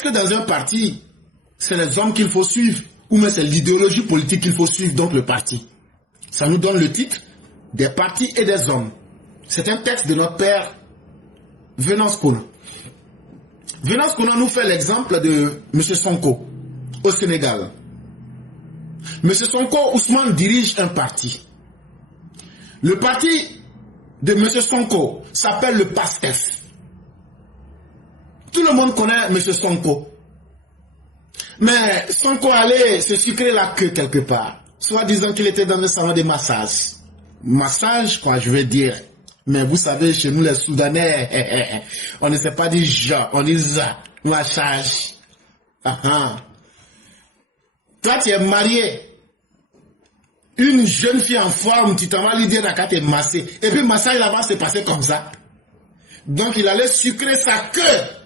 Est-ce que dans un parti, c'est les hommes qu'il faut suivre ou mais c'est l'idéologie politique qu'il faut suivre, donc le parti? Ça nous donne le titre des partis et des hommes. C'est un texte de notre père Venance Kouna. Venance Kouna nous fait l'exemple de M. Sonko au Sénégal. M. Sonko Ousmane dirige un parti. Le parti de M. Sonko s'appelle le PASTEF. Tout le monde connaît M. Sonko. Mais Sonko allait se sucrer la queue quelque part. Soit disant qu'il était dans le salon de massage. Massage, quoi, je veux dire. Mais vous savez, chez nous les Soudanais, on ne sait pas dire genre, on dit za, massage. Toi, tu es marié. Une jeune fille en forme, tu t'en vas lui dire qu'à te masser. Et puis massage là-bas s'est passé comme ça. Donc il allait sucrer sa queue.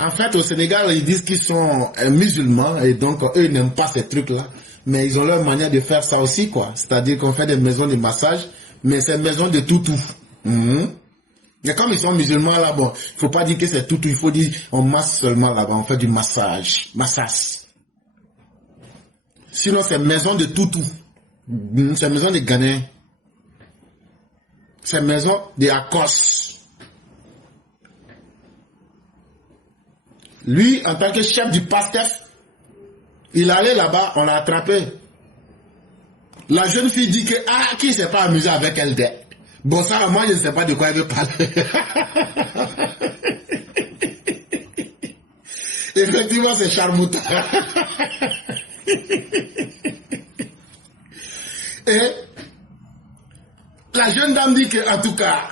En fait, au Sénégal, ils disent qu'ils sont musulmans et donc eux n'aiment pas ces trucs-là. Mais ils ont leur manière de faire ça aussi, quoi. C'est-à-dire qu'on fait des maisons de massage, mais c'est maison de toutou. Mais comme ils sont musulmans là, bon, il ne faut pas dire que c'est toutou, il faut dire on masse seulement là-bas, on fait du massage. Massage. Sinon, c'est maison de toutou. C'est maison de Ghanéens. C'est maison de Akos. Lui, en tant que chef du PASTEF, il allait là-bas, on l'a attrapé. La jeune fille dit que, ah, qui ne s'est pas amusé avec elle? Bon, ça, moi, je ne sais pas de quoi elle veut parler. Effectivement, c'est Charmouta. Et la jeune dame dit que, en tout cas,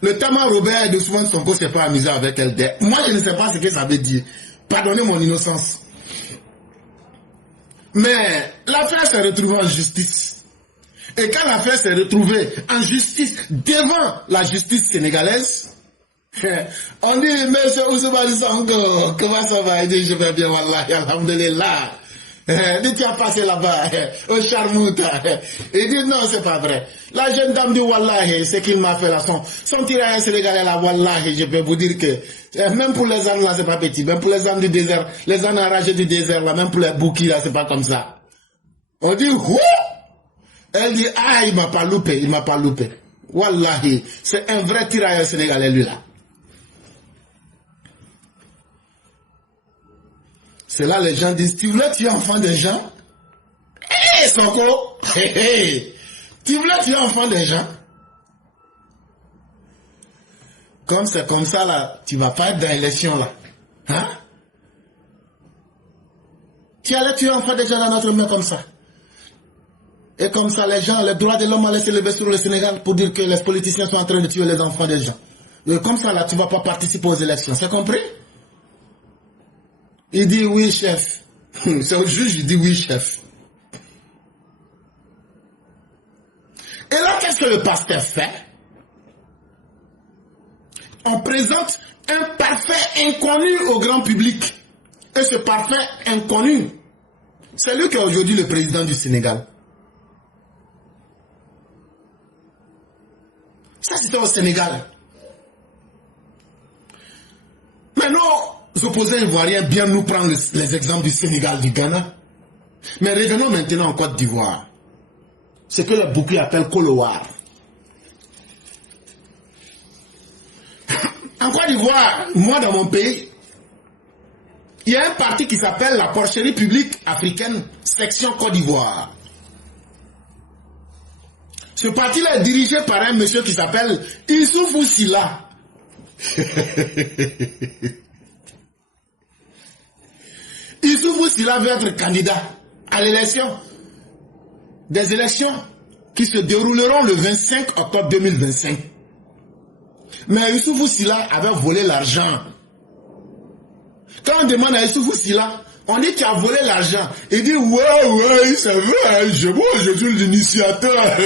le Tama Robert de Ousmane Sonko ne s'est pas amusé avec elle. Moi, je ne sais pas ce que ça veut dire. Pardonnez mon innocence. Mais l'affaire s'est retrouvée en justice. Et quand l'affaire s'est retrouvée en justice, devant la justice sénégalaise, on dit, monsieur Ousmane Sonko, comment ça va? Il dit, je vais bien, wallah, alhamdulillah. Il dit, tu as passé là-bas, au Charmouta. Il dit, non, c'est pas vrai. La jeune dame dit, wallah, c'est qu'il m'a fait là. Son tirailleur sénégalais là, wallah, je peux vous dire que, même pour les ânes là, c'est pas petit. Même pour les ânes du désert, les ânes enragés du désert là, même pour les bouquis là, c'est pas comme ça. On dit, ouh! Elle dit, ah, il m'a pas loupé, il m'a pas loupé. Wallahi, c'est un vrai tirailleur sénégalais lui là. C'est là les gens disent, tu voulais tuer enfant des gens? Hé, Sonko! Tu voulais tuer enfant des gens? Comme c'est comme ça là, tu vas pas être dans l'élection là. Hein? Tu allais tuer enfant des gens dans notre main comme ça. Et comme ça, les gens, les droits de l'homme allaient se lever sur le Sénégal pour dire que les politiciens sont en train de tuer les enfants des gens. Et comme ça là, tu vas pas participer aux élections. C'est compris? Il dit oui, chef. C'est au juge, il dit oui, chef. Et là, qu'est-ce que le pasteur fait? On présente un parfait inconnu au grand public. Et ce parfait inconnu, c'est lui qui est aujourd'hui le président du Sénégal. Ça, c'était au Sénégal. Mais nos opposants ivoiriens bien nous prendre les exemples du Sénégal, du Ghana. Mais revenons maintenant en Côte d'Ivoire. Ce que les Boucliers appellent Kolowar. En Côte d'Ivoire, moi dans mon pays, il y a un parti qui s'appelle la Porcherie publique africaine, section Côte d'Ivoire. Ce parti-là est dirigé par un monsieur qui s'appelle Issoufou Silla. Issoufou Silla veut être candidat à l'élection. Des élections qui se dérouleront le 25 octobre 2025. Mais Issoufou Silla avait volé l'argent. Quand on demande à Issoufou Silla, on dit qu'il a volé l'argent. Il dit, ouais, c'est vrai, moi je suis l'initiateur.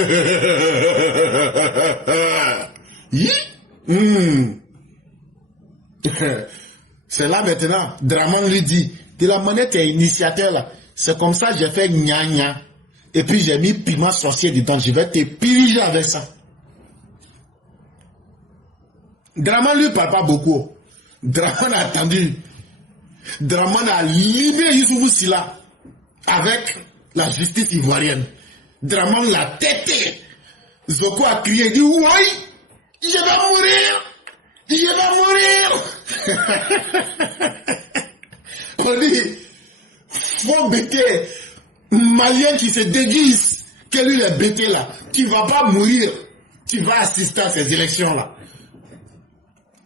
C'est là maintenant, Draman lui dit, de la manière tu es initiateur là, c'est comme ça j'ai fait gna gna. Et puis j'ai mis piment sorcier dedans, je vais te piriger avec ça. Draman lui parle pas beaucoup. Draman a attendu. Draman a libéré Youssoufou Silla avec la justice ivoirienne. Draman l'a têté. Zoko a crié, il dit, oui, je vais mourir. Je vais mourir. On dit, faut bêter. Malien qui se déguise, que lui les bêtés là. Tu vas pas mourir. Tu vas assister à ces élections là.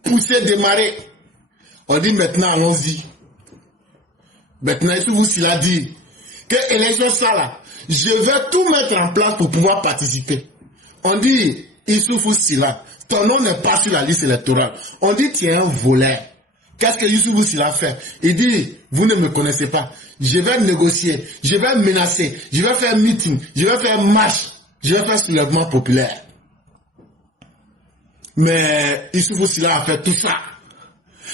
Pousser, démarrer. On dit maintenant, allons-y. Maintenant, Youssoufou Silla dit que élection ça là, je vais tout mettre en place pour pouvoir participer. On dit, Youssoufou Silla, ton nom n'est pas sur la liste électorale. On dit, tu es un voleur. Qu'est-ce que Youssoufou Silla fait? Il dit, vous ne me connaissez pas. Je vais négocier, je vais menacer, je vais faire meeting, je vais faire marche, je vais faire soulèvement populaire. Mais Youssoufou Silla a fait tout ça.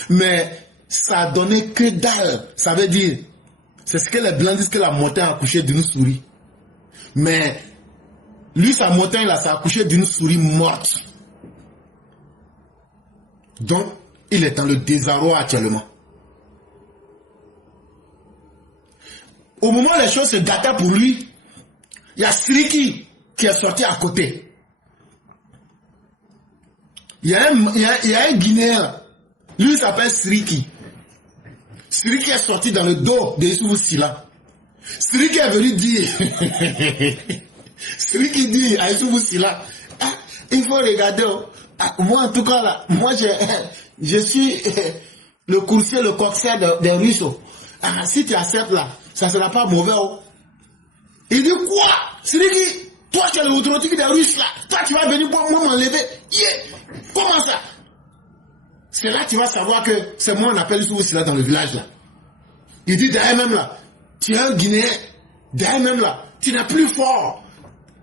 Mais ça a donné que dalle. Ça veut dire, c'est ce que les Blancs disent que la montagne a accouché d'une souris. Mais lui, sa montagne là, ça a accouché d'une souris morte. Donc, il est dans le désarroi actuellement. Au moment où les choses se gâtaient pour lui, il y a Siriki qui est sorti à côté. Il y a un Guinéen, lui il s'appelle Siriki. Siriki est sorti dans le dos de Youssoufou Silla. Siriki est venu dire, Siriki dit à Youssoufou Silla, ah, il faut regarder, ah, moi en tout cas là, moi je suis le coursier, le coxeur des Russes. Ah, si tu acceptes là, ça ne sera pas mauvais. Oh. Il dit quoi? Siriki, toi tu es le automatique des Russes là, toi tu vas venir pour moi m'enlever. Yeah. Comment ça? C'est là que tu vas savoir que c'est moi on appelle Youssoufou Silla dans le village là. Il dit derrière même là, tu es un Guinéen, derrière même là, tu n'es plus fort.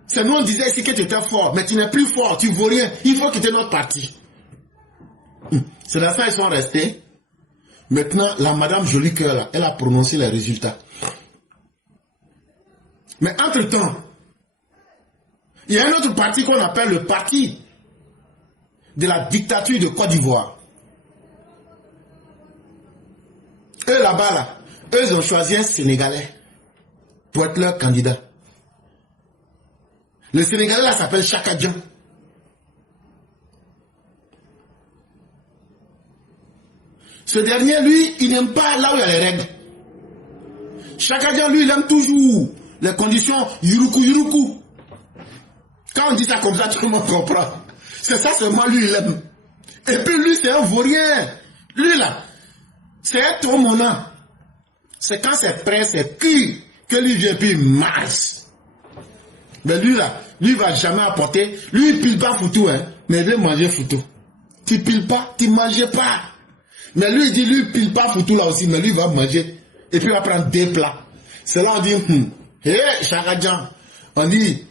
C'est nous on disait ici que tu étais fort, mais tu n'es plus fort, tu ne vaux rien, il faut quitter notre parti. C'est dans ça qu'ils sont restés. Maintenant, la madame Jolie Cœur là, elle a prononcé les résultats. Mais entre-temps, il y a un autre parti qu'on appelle le parti de la dictature de Côte d'Ivoire. Eux là-bas, là, eux ils ont choisi un Sénégalais pour être leur candidat. Le Sénégalais là s'appelle Chaka Dian. Ce dernier, lui, il n'aime pas là où il y a les règles. Chaka Dian, lui, il aime toujours les conditions yuruku. Quand on dit ça comme ça, tout le monde comprend. C'est ça seulement lui, il aime. Et puis lui, c'est un vaurien. Lui, là, c'est un tromonant. C'est quand c'est prêt, c'est cuit, que lui vient puis il marche. Mais lui, là, lui, il va jamais apporter. Lui, il pile pas foutu, hein, mais il veut manger foutu. Tu piles pas, tu manges pas. Mais lui, il dit, lui, il pile pas foutu là aussi, mais lui, il va manger. Et puis, il va prendre deux plats. C'est là, on dit, hé, Chaka Dian. On dit,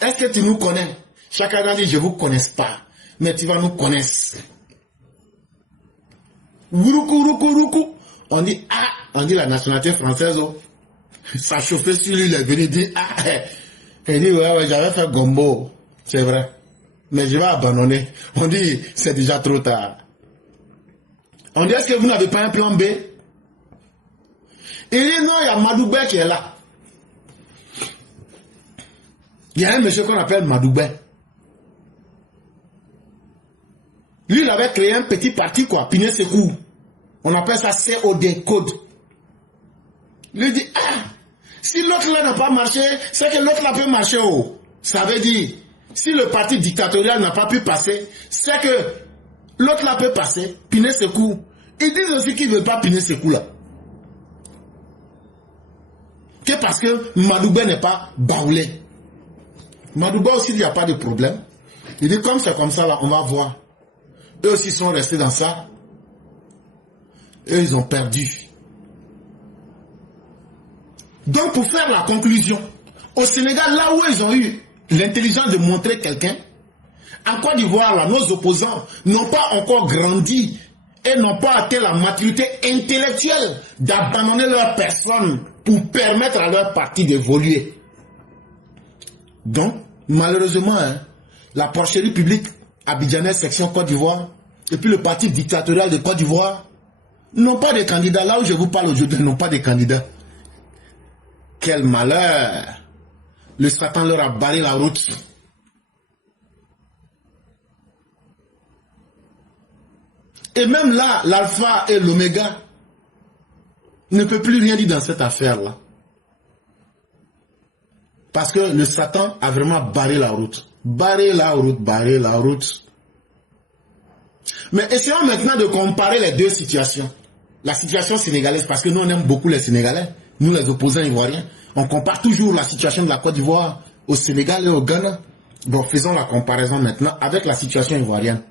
est-ce que tu nous connais? Chaka Dian dit, je vous connais pas, mais tu vas nous connaître. Ruku. On dit, ah, on dit la nationalité française, oh. Ça chauffait sur lui, il est venu dire, ah, il dit, ouais, j'avais fait gombo. C'est vrai. Mais je vais abandonner. On dit, c'est déjà trop tard. On dit, est-ce que vous n'avez pas un plan B? Il dit, non, il y a Madoubé qui est là. Il y a un monsieur qu'on appelle Madoubé. Lui, il avait créé un petit parti, quoi, Pinet Sekou. On appelle ça COD, code. Lui dit, ah, si l'autre là n'a pas marché, c'est que l'autre là peut marcher. Oh. Ça veut dire, si le parti dictatorial n'a pas pu passer, c'est que l'autre là peut passer, Pinet Sekou. Ils disent aussi qu'ils ne veulent pas Pinet Sekou là. Que parce que Madoubé n'est pas baoulé. Madoubé aussi, il n'y a pas de problème. Il dit, comme c'est comme ça là, on va voir. Eux aussi sont restés dans ça. Eux, ils ont perdu. Donc, pour faire la conclusion, au Sénégal, là où ils ont eu l'intelligence de montrer quelqu'un, en Côte d'Ivoire, là, nos opposants n'ont pas encore grandi et n'ont pas atteint la maturité intellectuelle d'abandonner leur personne pour permettre à leur parti d'évoluer. Donc, malheureusement, hein, la porcherie publique abidjanaise section Côte d'Ivoire et puis le parti dictatorial de Côte d'Ivoire n'ont pas de candidats. Là où je vous parle aujourd'hui, ils n'ont pas de candidats. Quel malheur! Le Satan leur a barré la route. Et même là, l'alpha et l'oméga ne peut plus rien dire dans cette affaire-là. Parce que le Satan a vraiment barré la route. Barré la route, barré la route. Mais essayons maintenant de comparer les deux situations. La situation sénégalaise, parce que nous on aime beaucoup les Sénégalais, nous les opposants ivoiriens. On compare toujours la situation de la Côte d'Ivoire au Sénégal et au Ghana. Bon, faisons la comparaison maintenant avec la situation ivoirienne.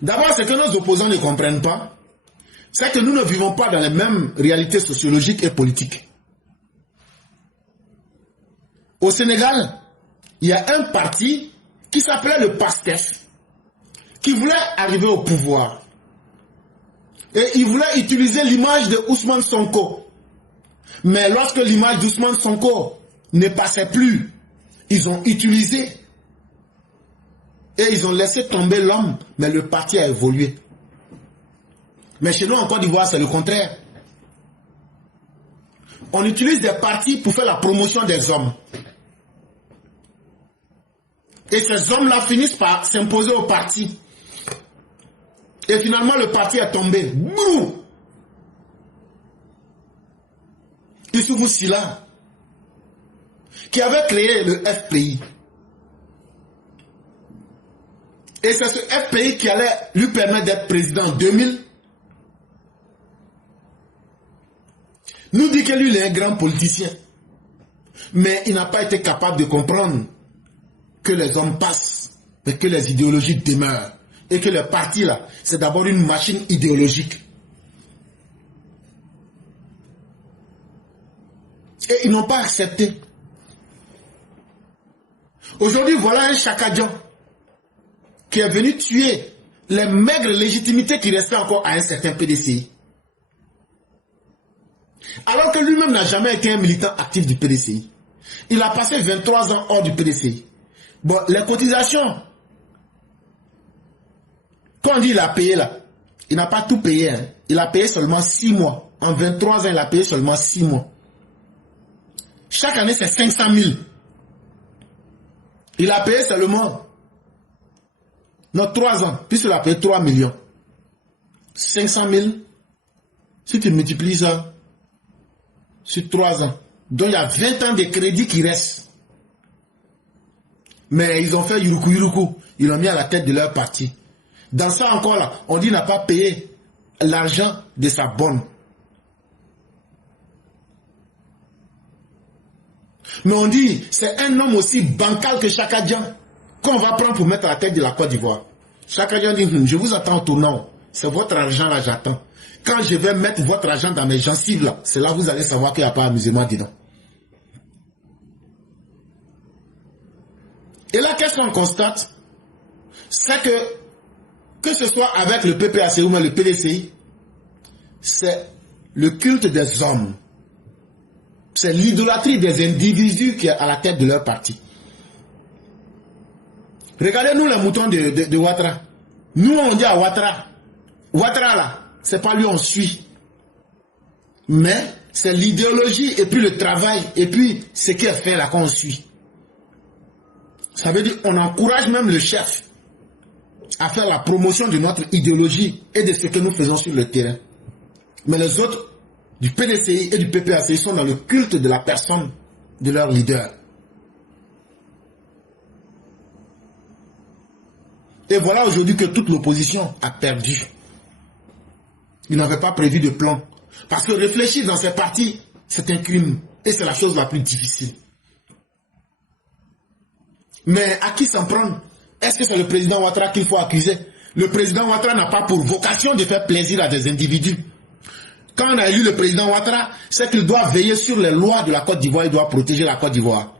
D'abord, ce que nos opposants ne comprennent pas, c'est que nous ne vivons pas dans les mêmes réalités sociologiques et politiques. Au Sénégal, il y a un parti qui s'appelait le PASTEF, qui voulait arriver au pouvoir. Et il voulait utiliser l'image de Ousmane Sonko. Mais lorsque l'image d'Ousmane Sonko ne passait plus, ils ont utilisé et ils ont laissé tomber l'homme, mais le parti a évolué. Mais chez nous en Côte d'Ivoire, c'est le contraire. On utilise des partis pour faire la promotion des hommes. Et ces hommes-là finissent par s'imposer au parti. Et finalement, le parti est tombé. Boum! Issoufou Sila, qui avait créé le FPI. Et c'est ce FPI qui allait lui permettre d'être président en 2000. Nous dit que lui, il est un grand politicien. Mais il n'a pas été capable de comprendre que les hommes passent, mais que les idéologies demeurent. Et que le parti, là, c'est d'abord une machine idéologique. Et ils n'ont pas accepté. Aujourd'hui, voilà un Chakadjan qui est venu tuer les maigres légitimités qui restaient encore à un certain PDCI. Alors que lui-même n'a jamais été un militant actif du PDCI. Il a passé 23 ans hors du PDCI. Bon, les cotisations, quand on dit il a payé là, il n'a pas tout payé. Hein. Il a payé seulement 6 mois. En 23 ans, il a payé seulement 6 mois. Chaque année, c'est 500 000. Il a payé seulement, non, 3 ans, puisqu'il a payé 3 millions. 500 000, si tu multiplies ça sur 3 ans, donc il y a 20 ans de crédit qui restent. Mais ils ont fait Yuruku Yuruku, ils l'ont mis à la tête de leur parti. Dans ça encore là, on dit qu'il n'a pas payé l'argent de sa bonne. Mais on dit, c'est un homme aussi bancal que Chakadjan, qu'on va prendre pour mettre à la tête de la Côte d'Ivoire. Chakadjan dit, je vous attends au tournant, c'est votre argent là, j'attends. Quand je vais mettre votre argent dans mes gencives là, c'est là que vous allez savoir qu'il n'y a pas d'amusement dedans. Et là, qu'est-ce qu'on constate? C'est que ce soit avec le PPAC ou même le PDCI, c'est le culte des hommes. C'est l'idolâtrie des individus qui est à la tête de leur parti. Regardez-nous les moutons de Ouattara. Nous, on dit à Ouattara, Ouattara là, c'est pas lui on suit. Mais c'est l'idéologie et puis le travail et puis ce qui est fait là qu'on suit. Ça veut dire qu'on encourage même le chef à faire la promotion de notre idéologie et de ce que nous faisons sur le terrain. Mais les autres du PDCI et du PPAC sont dans le culte de la personne de leur leader. Et voilà aujourd'hui que toute l'opposition a perdu. Ils n'avaient pas prévu de plan. Parce que réfléchir dans ces partis, c'est un crime. Et c'est la chose la plus difficile. Mais à qui s'en prendre? Est-ce que c'est le président Ouattara qu'il faut accuser? Le président Ouattara n'a pas pour vocation de faire plaisir à des individus. Quand on a élu le président Ouattara, c'est qu'il doit veiller sur les lois de la Côte d'Ivoire, il doit protéger la Côte d'Ivoire.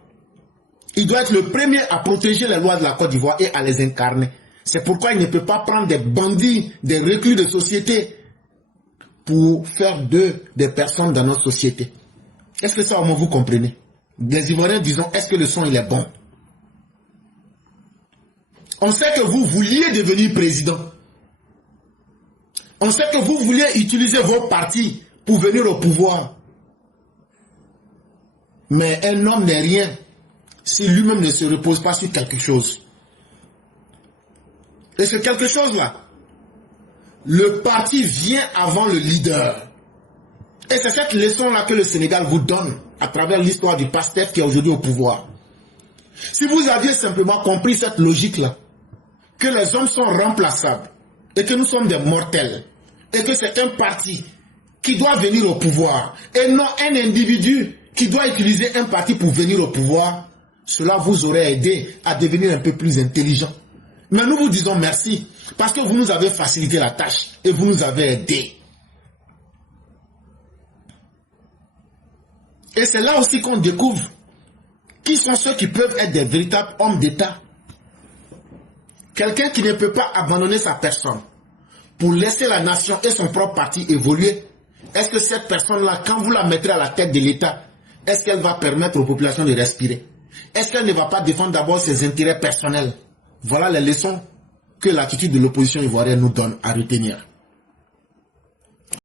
Il doit être le premier à protéger les lois de la Côte d'Ivoire et à les incarner. C'est pourquoi il ne peut pas prendre des bandits, des reclus de société pour faire d'eux des personnes dans notre société. Est-ce que ça au moins vous comprenez? Les Ivoiriens disons, est-ce que le son il est bon? On sait que vous vouliez devenir président. On sait que vous vouliez utiliser vos partis pour venir au pouvoir. Mais un homme n'est rien si lui-même ne se repose pas sur quelque chose. Et ce quelque chose-là, le parti vient avant le leader. Et c'est cette leçon-là que le Sénégal vous donne à travers l'histoire du PASTEF qui est aujourd'hui au pouvoir. Si vous aviez simplement compris cette logique-là, que les hommes sont remplaçables et que nous sommes des mortels et que c'est un parti qui doit venir au pouvoir et non un individu qui doit utiliser un parti pour venir au pouvoir, cela vous aurait aidé à devenir un peu plus intelligent. Mais nous vous disons merci parce que vous nous avez facilité la tâche et vous nous avez aidés. Et c'est là aussi qu'on découvre qui sont ceux qui peuvent être des véritables hommes d'État. Quelqu'un qui ne peut pas abandonner sa personne pour laisser la nation et son propre parti évoluer. Est-ce que cette personne-là, quand vous la mettrez à la tête de l'État, est-ce qu'elle va permettre aux populations de respirer? Est-ce qu'elle ne va pas défendre d'abord ses intérêts personnels? Voilà les leçons que l'attitude de l'opposition ivoirienne nous donne à retenir.